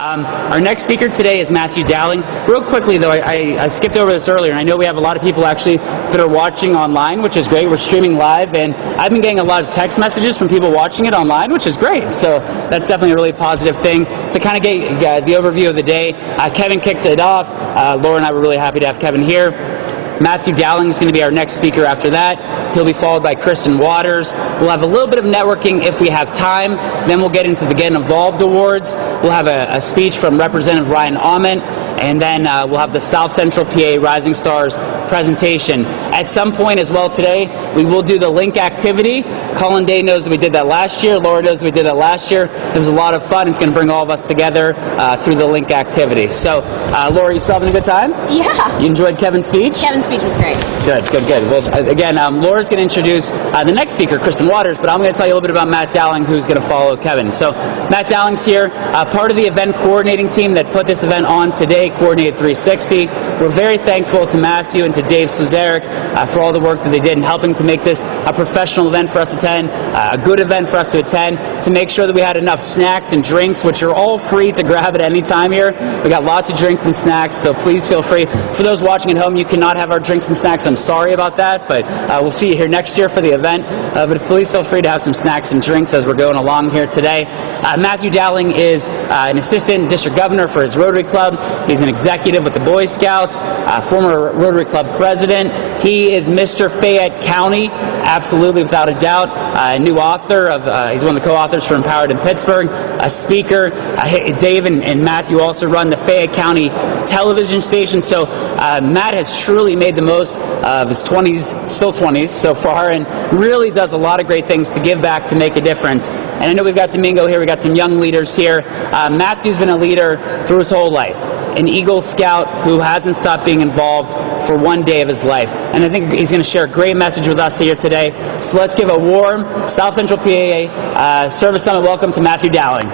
Our next speaker today is Matthew Dowling. Real quickly, though, I skipped over this earlier, and I know we have a lot of people actually that are watching online, which is great. We're streaming live, and I've been getting a lot of text messages from people watching it online, which is great. So that's definitely a really positive thing. To kind of get the overview of the day, Kevin kicked it off. Laura and I were really happy to have Kevin here. Matthew Dowling is going to be our next speaker after that. He'll be followed by Kristen Waters. We'll have a little bit of networking if we have time. Then we'll get into the Get Involved Awards. We'll have a speech from Representative Ryan Ament, and then we'll have the South Central PA Rising Stars presentation. At some point as well today, we will do the link activity. Colin Day knows that we did that last year. Laura knows that we did that last year. It was a lot of fun. It's going to bring all of us together through the link activity. So, Laura, you still having a good time? Yeah. You enjoyed Kevin's speech? Kevin's speech was great. Good. Well, again, Laura's going to introduce the next speaker, Kristen Waters, but I'm going to tell you a little bit about Matt Dowling, who's going to follow Kevin. So Matt Dowling's here, part of the event coordinating team that put this event on today, Coordinated 360. We're very thankful to Matthew and to Dave Sluzeric for all the work that they did in helping to make this a professional event for us to attend, a good event for us to attend, to make sure that we had enough snacks and drinks, which are all free to grab at any time here. We got lots of drinks and snacks, so please feel free. For those watching at home, you cannot have our drinks and snacks. I'm sorry about that, but we'll see you here next year for the event. But please feel free to have some snacks and drinks as we're going along here today. Matthew Dowling is an assistant district governor for his Rotary Club. He's an executive with the Boy Scouts, former Rotary Club president. He is Mr. Fayette County, absolutely without a doubt. A new author of, he's one of the co-authors for Empowered in Pittsburgh, a speaker. Dave and Matthew also run the Fayette County Television station. So Matt has truly made the most of his 20s, still 20s so far, and really does a lot of great things to give back, to make a difference. And I know we've got Domingo here, we've got some young leaders here. Matthew's been a leader through his whole life, an Eagle Scout who hasn't stopped being involved for one day of his life. And I think he's going to share a great message with us here today. So let's give a warm South Central PA Service Summit welcome to Matthew Dowling.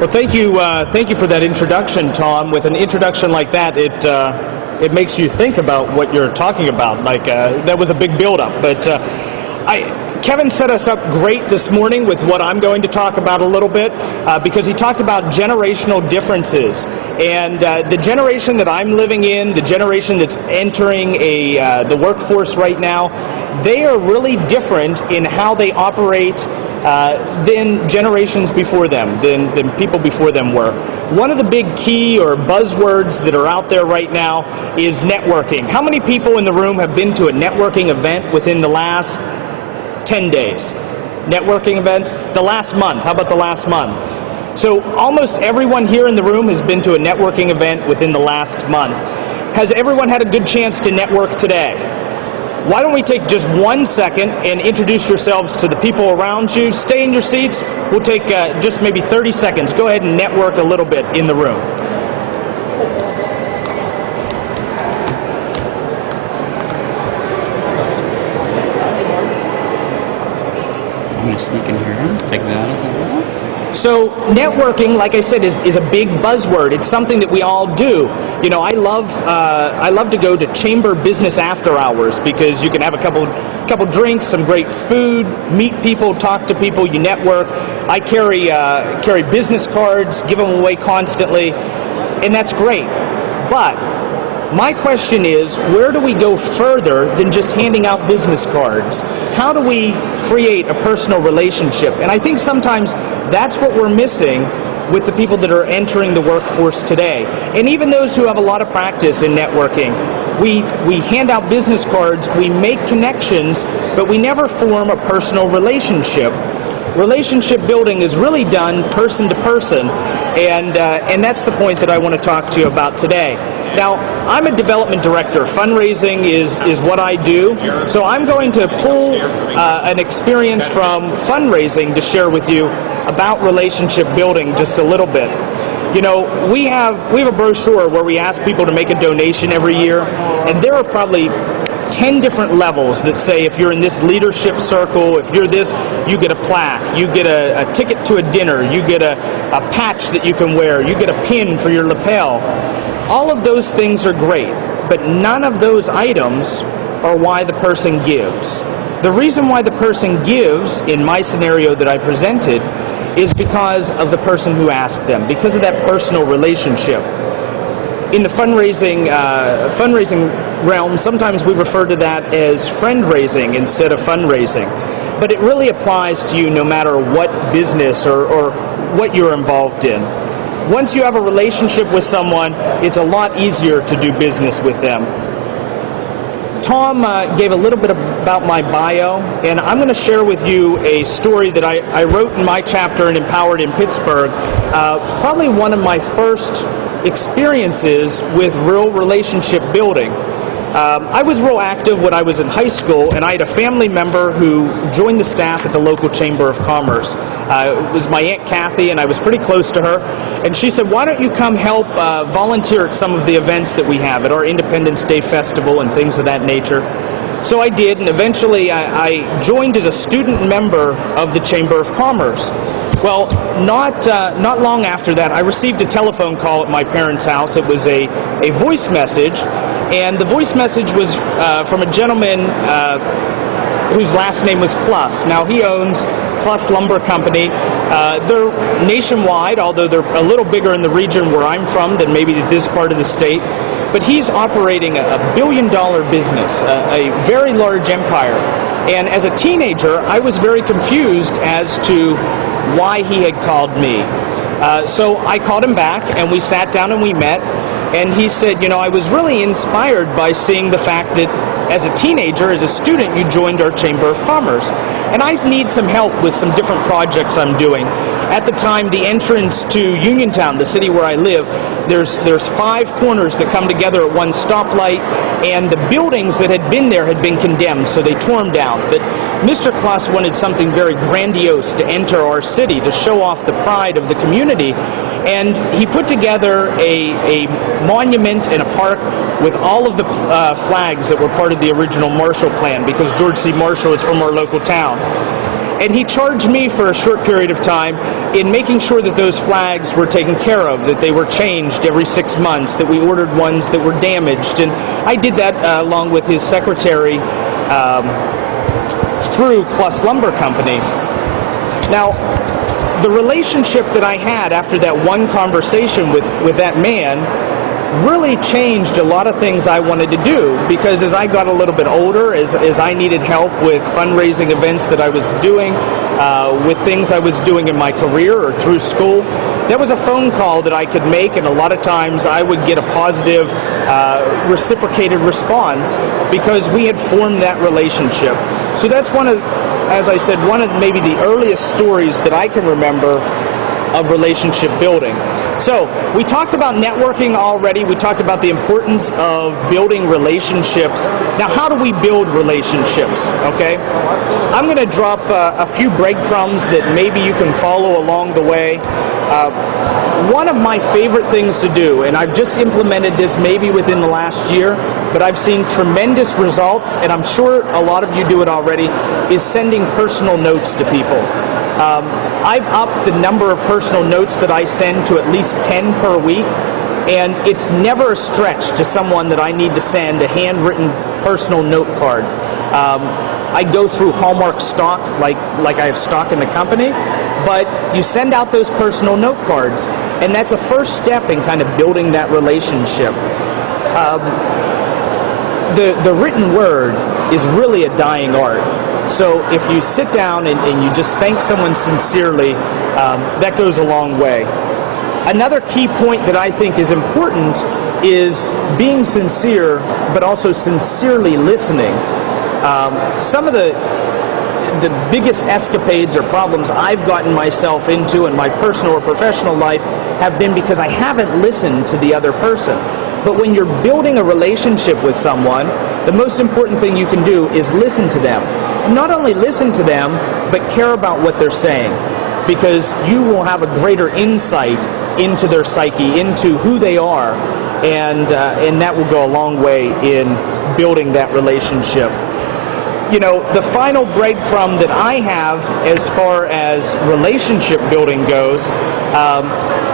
Well, thank you for that introduction, Tom. With an introduction like that, it makes you think about what you're talking about. Like that was a big build-up, but Kevin set us up great this morning with what I'm going to talk about a little bit, because he talked about generational differences, and the generation that I'm living in, the generation that's entering the workforce right now, they are really different in how they operate than generations before them, than people before them were. One of the big key or buzzwords that are out there right now is networking. How many people in the room have been to a networking event within the last 10 days? Networking events? The last month. How about the last month? So almost everyone here in the room has been to a networking event within the last month. Has everyone had a good chance to network today? Why don't we take just 1 second and introduce yourselves to the people around you. Stay in your seats. We'll take just maybe 30 seconds. Go ahead and network a little bit in the room. I'm going to sneak in here. Take that as well. So networking, like I said, is a big buzzword. It's something that we all do. You know, I love to go to chamber business after hours, because you can have a couple drinks, some great food, meet people, talk to people, you network. I carry business cards, give them away constantly, and that's great. But my question is, where do we go further than just handing out business cards? How do we create a personal relationship? And I think sometimes that's what we're missing with the people that are entering the workforce today. And even those who have a lot of practice in networking, we hand out business cards, we make connections, but we never form a personal relationship. Relationship building is really done person to person, and that's the point that I want to talk to you about today. Now, I'm a development director. Fundraising is what I do, so I'm going to pull an experience from fundraising to share with you about relationship building just a little bit. You know, we have a brochure where we ask people to make a donation every year, and there are probably 10 different levels that say if you're in this leadership circle, if you're this, you get a plaque, you get a ticket to a dinner, you get a patch that you can wear, you get a pin for your lapel. All of those things are great, but none of those items are why the person gives. The reason why the person gives, in my scenario that I presented, is because of the person who asked them, because of that personal relationship. In the fundraising realm, sometimes we refer to that as friend-raising instead of fundraising. But it really applies to you no matter what business or what you're involved in. Once you have a relationship with someone, it's a lot easier to do business with them. Tom gave a little bit about my bio, and I'm going to share with you a story that I wrote in my chapter in Empowered in Pittsburgh. Probably one of my first experiences with real relationship building. I was real active when I was in high school, and I had a family member who joined the staff at the local Chamber of Commerce. It was my Aunt Kathy, and I was pretty close to her. And she said, why don't you come help volunteer at some of the events that we have at our Independence Day Festival and things of that nature. So I did, and eventually I joined as a student member of the Chamber of Commerce. Well, not long after that, I received a telephone call at my parents' house. It was a voice message, and the voice message was from a gentleman whose last name was Kluss. Now, he owns Kluss Lumber Company. They're nationwide, although they're a little bigger in the region where I'm from than maybe this part of the state. But he's operating a billion-dollar business, a very large empire. And as a teenager, I was very confused as to why he had called me. So I called him back, and we sat down and we met. And he said, you know, I was really inspired by seeing the fact that as a teenager, as a student, you joined our Chamber of Commerce. And I need some help with some different projects I'm doing. At the time, the entrance to Uniontown, the city where I live, there's 5 corners that come together at one stoplight, and the buildings that had been there had been condemned, so they tore them down. But Mr. Kluss wanted something very grandiose to enter our city, to show off the pride of the community. And he put together a monument and a park with all of the flags that were part of the original Marshall Plan, because George C. Marshall is from our local town. And he charged me for a short period of time in making sure that those flags were taken care of, that they were changed every 6 months, that we ordered ones that were damaged. And I did that along with his secretary through Kluss Lumber Company. Now, the relationship that I had after that one conversation with that man really changed a lot of things I wanted to do, because as I got a little bit older, as I needed help with fundraising events that I was doing, with things I was doing in my career or through school, that was a phone call that I could make, and a lot of times I would get a positive reciprocated response because we had formed that relationship. So that's one of, as I said, one of maybe the earliest stories that I can remember of relationship building. So we talked about networking already. We talked about the importance of building relationships. Now, how do we build relationships? Okay, I'm going to drop a few breadcrumbs that maybe you can follow along the way. One of my favorite things to do, and I've just implemented this maybe within the last year, but I've seen tremendous results, and I'm sure a lot of you do it already, is sending personal notes to people. I've upped the number of personal notes that I send to at least 10 per week, and it's never a stretch to someone that I need to send a handwritten personal note card. I go through Hallmark stock like I have stock in the company, but you send out those personal note cards, and that's a first step in kind of building that relationship. The written word is really a dying art. So if you sit down and you just thank someone sincerely, that goes a long way. Another key point that I think is important is being sincere, but also sincerely listening. Some of the biggest escapades or problems I've gotten myself into in my personal or professional life have been because I haven't listened to the other person. But when you're building a relationship with someone, the most important thing you can do is listen to them. And not only listen to them, but care about what they're saying, because you will have a greater insight into their psyche, into who they are, and that will go a long way in building that relationship. the final breadcrumb that I have as far as relationship building goes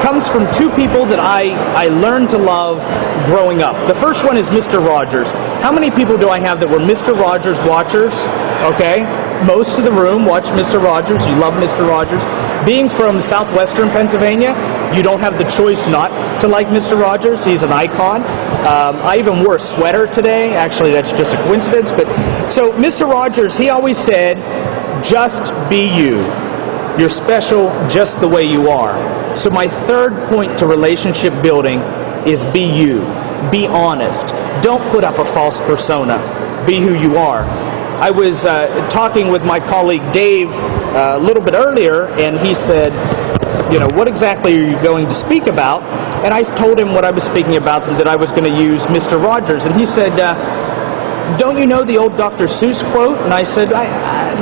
comes from two people that I learned to love growing up. The first one is Mr. Rogers. How many people do I have that were Mr. Rogers watchers? Okay, most of the room watch Mr. Rogers. You love Mr. Rogers. Being from southwestern Pennsylvania, you don't have the choice not to like Mr. Rogers. He's an icon. I even wore a sweater today. Actually, that's just a coincidence. But so Mr. Rogers, he always said, just be you. You're special just the way you are. So my third point to relationship building is be you. Be honest. Don't put up a false persona. Be who you are. I was talking with my colleague Dave a little bit earlier, and he said, what exactly are you going to speak about? And I told him what I was speaking about, that I was going to use Mr. Rogers. And he said, don't you know the old Dr. Seuss quote? And I said,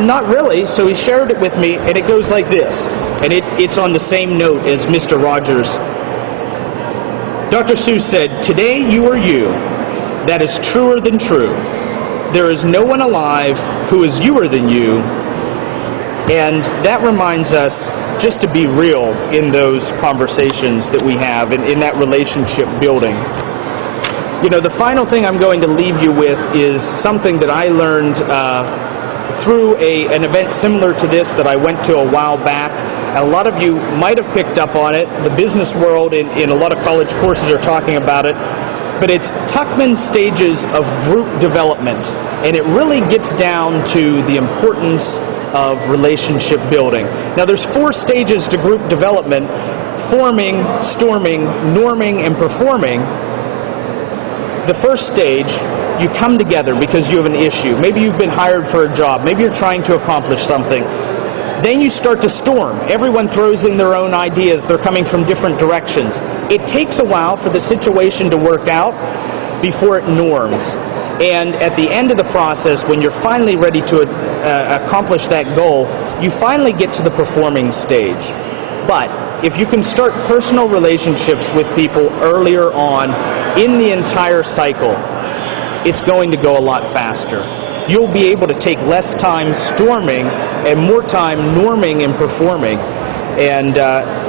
not really. So he shared it with me, and it goes like this. And it's on the same note as Mr. Rogers. Dr. Seuss said, today you are you. That is truer than true. There is no one alive who is youer than you. And that reminds us just to be real in those conversations that we have, in that relationship building. The final thing I'm going to leave you with is something that I learned through an event similar to this that I went to a while back. A lot of you might have picked up on it. The business world in a lot of college courses are talking about it. But it's Tuckman's stages of group development. And it really gets down to the importance of relationship building. Now, there's 4 stages to group development: forming, storming, norming, and performing. The first stage, you come together because you have an issue. Maybe you've been hired for a job. Maybe you're trying to accomplish something. Then you start to storm. Everyone throws in their own ideas. They're coming from different directions. It takes a while for the situation to work out before it norms. And at the end of the process, when you're finally ready to accomplish that goal, you finally get to the performing stage. But if you can start personal relationships with people earlier on in the entire cycle, it's going to go a lot faster. You'll be able to take less time storming and more time norming and performing. And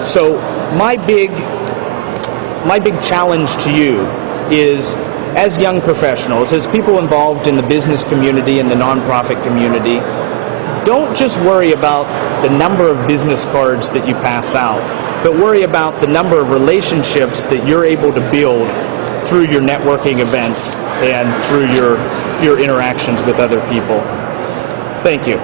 so my big challenge to you is, as young professionals, as people involved in the business community and the nonprofit community, don't just worry about the number of business cards that you pass out, but worry about the number of relationships that you're able to build through your networking events and through your interactions with other people. Thank you.